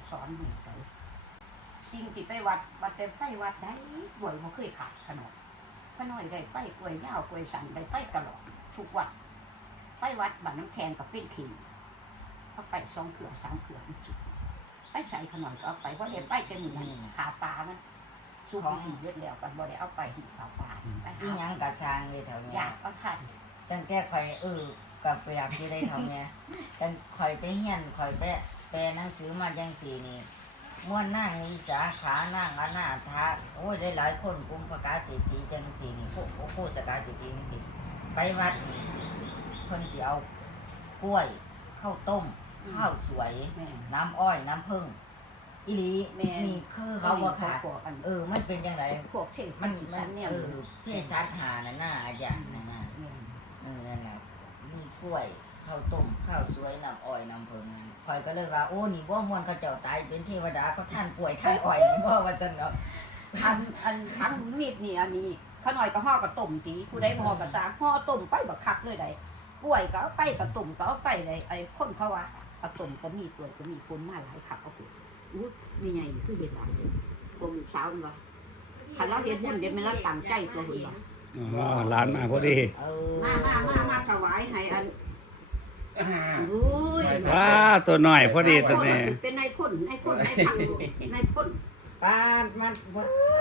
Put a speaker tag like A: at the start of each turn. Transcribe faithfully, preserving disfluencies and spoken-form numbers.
A: สอนหนูไปสิ่งที่ไปวัดวัดแต่ไปวัดได้บ่อยบ่เคยขาดขนมขน้อยได้ไปกล้วยยาวกล้วยสันได้ไปตลอดทุกวัดไปวัดบ้านน้ำแทนกับเป็นขิงเขาไปสองเขือสามเขือจุดไปใส่ขนมก็เอาไปเพราะเดี๋ยวไปกันอยู่นั่นขาปลามันสู้ของหินเยอะแล้วกันบ่ได้เอาไปหินขาปลาไปหา
B: อีหยังกะช้างเลยแถว
A: อ
B: เนี้
A: ยาย กเอาทัน
B: ตั้งแต่ข่อยเออกับพยายามที่ได้ทำเนี่ยตั้งข่อยไปเฮียนข่อยไปแปลหนังสือมาจังสี่นี่ม่วนนั่งวิสาขานั่งอนาถาโอ้ยได้หลายคนกลุ่มประกาศเศรษฐีจังสี่นี่พวกโอ้โหสกาศเศรษฐีจังสี่ไปวัดนี่เพิ่นสิเอากล้วยข้าวต้มข้าวสวย
A: แม่
B: น้ำอ้อยน้ำผึ้งอีหลี
A: แม่
B: นี่คือเขาบ่ขาด
A: พวกอัน
B: เออมันเป็นจังได
A: พวกเทพ
B: มัน
A: มั
B: มัน น
A: เนี่ย
B: เออเพศสัตว์หานั่นน่ะอาจารย์นั่นน่ะ เออนั่นแหละมีกล้วยข้าวต้มข้าวสวยน้ำอ้อยน้ำผึ้งนั่นข่อยก็เลยว่าโอ้นี่บ่ม่วนเขาเจ้าตายเป็นเทวดาเขาท่านกล้วยท่านอ้อยนี่บ่ว่าจังเนาะ
A: อันอันอันมีดนี่อันนี้ข้าหน่อยก็ห่อกับต้มตีผู้ใดบ่ห่อกับสางห่อต้มไปบักคักเลยได้กล้วยก็เอาไปกับต้มก็เอาไปเลยไอ้คนเขาว่าเอาต้มก็มีกล้วยก็มีคนมาหลายคักเอาไปอู้มีไงคือเวลาเลยกลมสาวมันว่าคันเราเฮ็ดบุญเดี๋ยวมันละตั้งใจตัวเพิ่นว่า
C: อ๋อร้านมาพอดี
B: เออ
A: มามามามาถวายให้อันอุ้ย
C: ว้าตัวหน่อยพอดีตัวนี้
A: เป็นนายพลนายพลนายพังนายพล
B: ปาดมัน